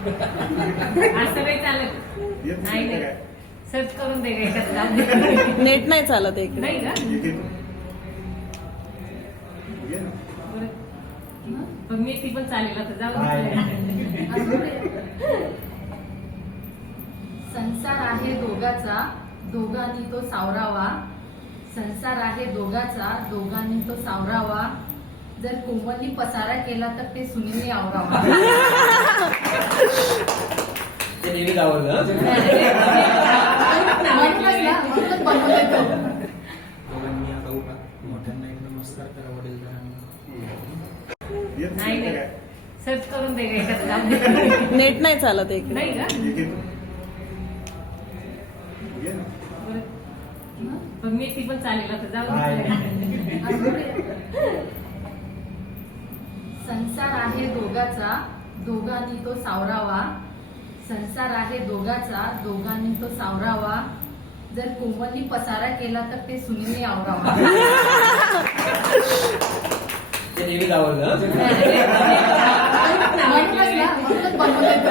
असं नाही चालत. नाही नाही सर्च करून दे का नेट नाही चालत इकडे. नाही का पण मी ती पण चालेल आता जाऊ. संसार आहे दोघाचा, दोघांनी तो सावरावा. संसार आहे दोघाचा, दोघांनी तो सावरावा. जर कोमलनी पसारा केला तर ते सुनीलने आवरावा. ते नेहमीच आवडतं. म्हणूनच बनवलंय तो. दोघांनी आता उठा, मोठ्यांना एक नमस्कार करा वडीलधाऱ्यांना. नाही नाही सर्च करून दे का नेट नाही चालत इकडे. नाही का पण मी ती पण चालेल आता जाऊ. संसार आहे दोघाचा, दोघांनी तो सावरावा. संसार आहे दोघाचा, दोघांनी तो सावरावा. जर कोमलनी पसारा केला तर ते सुनीलने आवरावा. ते नेहमीच आवडतं. म्हणूनच बनवलंय तो.